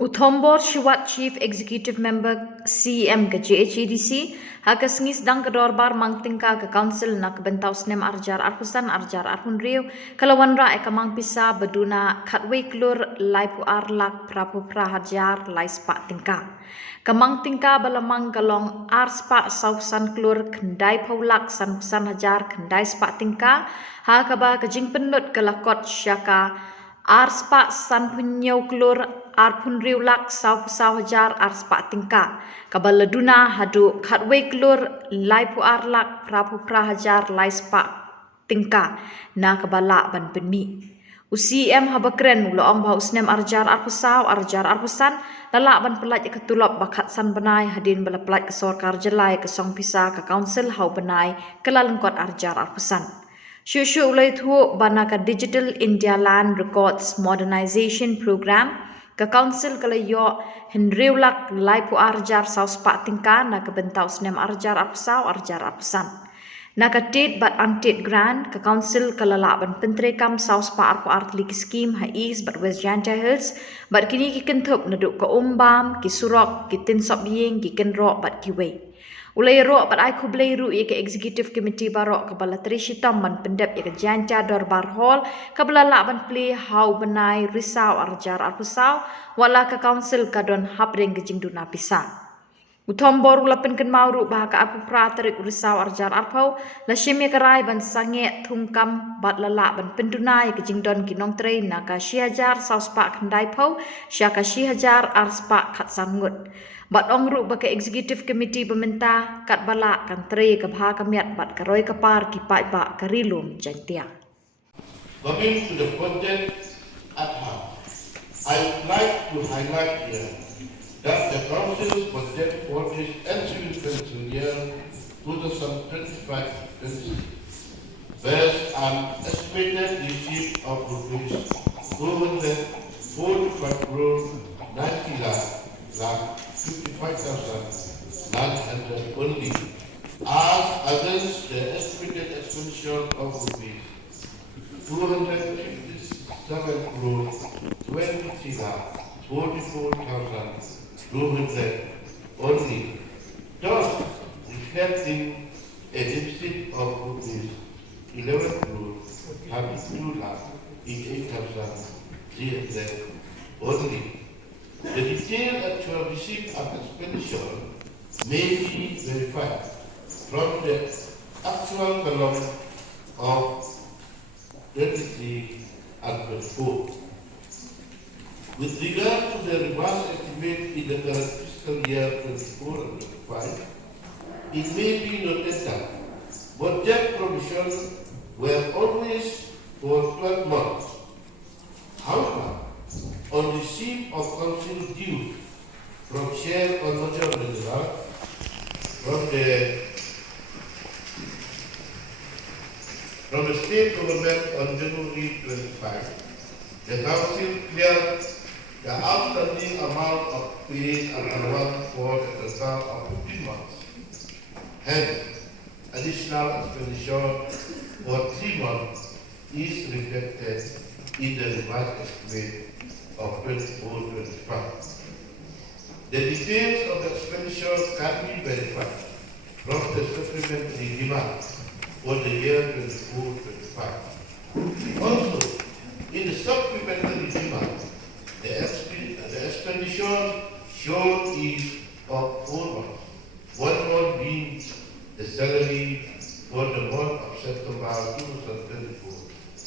Uthombor Shiwat Chief Executive Member CM ke JHEDC hakas ngis dang ke dorbar Mang tingka ke council nak bentau snem arjar arpusan arjar arpun riu kalau Wanrah eka Mang Pisa beduna katwe Klur laipu arlak prapu prahajar lai spak tingka. Kamang tingka balamang galong ar spak sausan Klur kendai paulak san hajar kendai spak tingka ha kaba kejing penut kelakot syaka ar spak san punyau Klur ar pun riulak sau hajar ar spak tingka kabala Duna hadu katwe Klur laipu arlak prapu prahajar lai spak tingka na kabala ban penmi UCM habakren uloong bau snem arjar arpusau arjar arpusan lalak ban pelaj ketulop bakat san benai hadin bala pelaj kesor Khuborjylla ke song Pisa ke council hau benai kelalengkot arjar arpusan. Syuk ulai thu banaka Digital India Land Records Modernization Program ke council kalayo henriulak laipu arjar sau spak tingka na ke bentau snem arjar arpusau arjar arpusan. Naka tit bat antit grant ke council kalalaban pentrekam sau spa arpo artlik scheme ha east bat west Jhadc hills bat kini ki kentup naduk ke umbam ki surok ki tinsop ying ki kenrok bat kiwe. Ulai rok bat ai kublai ru ye ke executive committee barok ke bala trishitam man pendep ye ke Jhadc dorbar hall ke bala laban play hau benai risau arjar arpusau wala ke council kadon hapring ke Duna Pisa. Uthombor ulapen ken mauru bahaka apu pratarik urisau arjar arpau la shimye karai ban sange thungkam bat lala ban pendunai ke jingdon kinong train naka 1000 sau spak kendai pau syaka 1000 ar spak khat sangut bat ongru baka executive committee pemerintah kat bala kan tre ke bahaka miat bat karoi kapar ki pai ba karilum jantia. Coming to the project at hand, I would like to highlight here that the Council's budget for this ensuing financial year 2025-26 bears an estimated receipt of rupees 245 crore 90 lakh 55,900 only, as against the estimated expenditure of rupees 257 crore 20 lakh 44,200 only, thus reflecting a deficit of rupees 11 crore 32 lakh 88,300 only. The detailed actual receipt and expenditure may be verified from the actual column of 23 and 24. With regard to the revised estimate in the current fiscal year 24 and 25, it may be noted that budget provisions were always for 12 months. However, on receipt of council dues from share on major reserve from the state government on January 25, the council cleared the outstanding amount of paid and allowance for the total of 15 months. Hence, additional expenditure for 3 months is reflected in the revised estimate of 24-25. The details of the expenditure can be verified from the supplementary demand for the year 24-25. Also, in the supplementary demand, the expenditure shown is of 4 months, 1 month being the salary for the month of September 2024,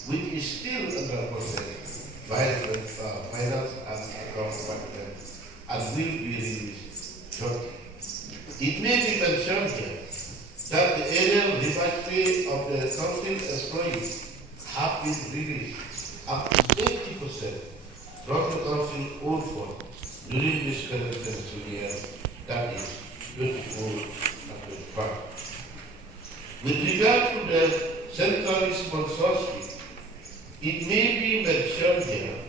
which is still under process by the Finance and Account Department and will be released shortly. It may be mentioned here that the annual revised pay of the council employees have been released up to 80% from the council own fund during this current financial year, that is 24 and 25. With regard to the centrally sponsorship, it may be mentioned here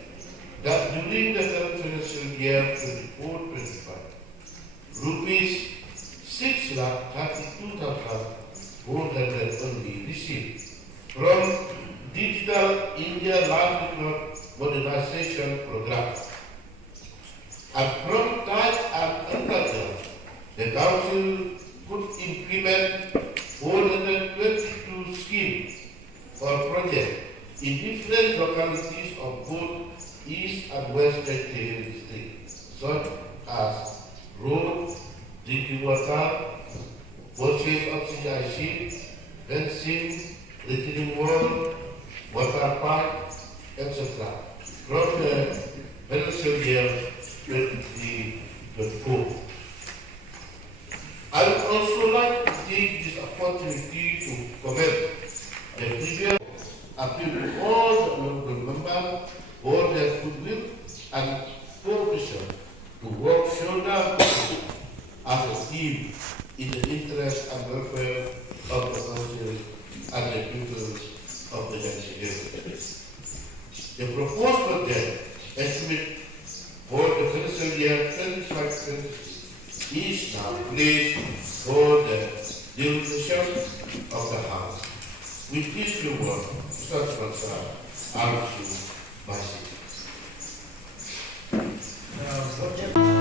that during the current financial year 24-25, rupees 6,32,400 only received from Digital India Land Record Modernization Program. And from time and another, the Council could implement 422 schemes or projects in different localities of both East and West Secretariat districts, such as road, drinking water, purchase of CIC, fencing, retaining wall, water park, etc. from the financial year 23-24. I would also like to take this opportunity to commend the previous appeal to all the local members for their goodwill and cooperation to work shoulder to shoulder as a team in the interest and welfare of the country and the people of the nation. The proposed budget estimate for the financial year 25-26 is now placed for the deliberation of the House. With this reward, such concern, I wish you my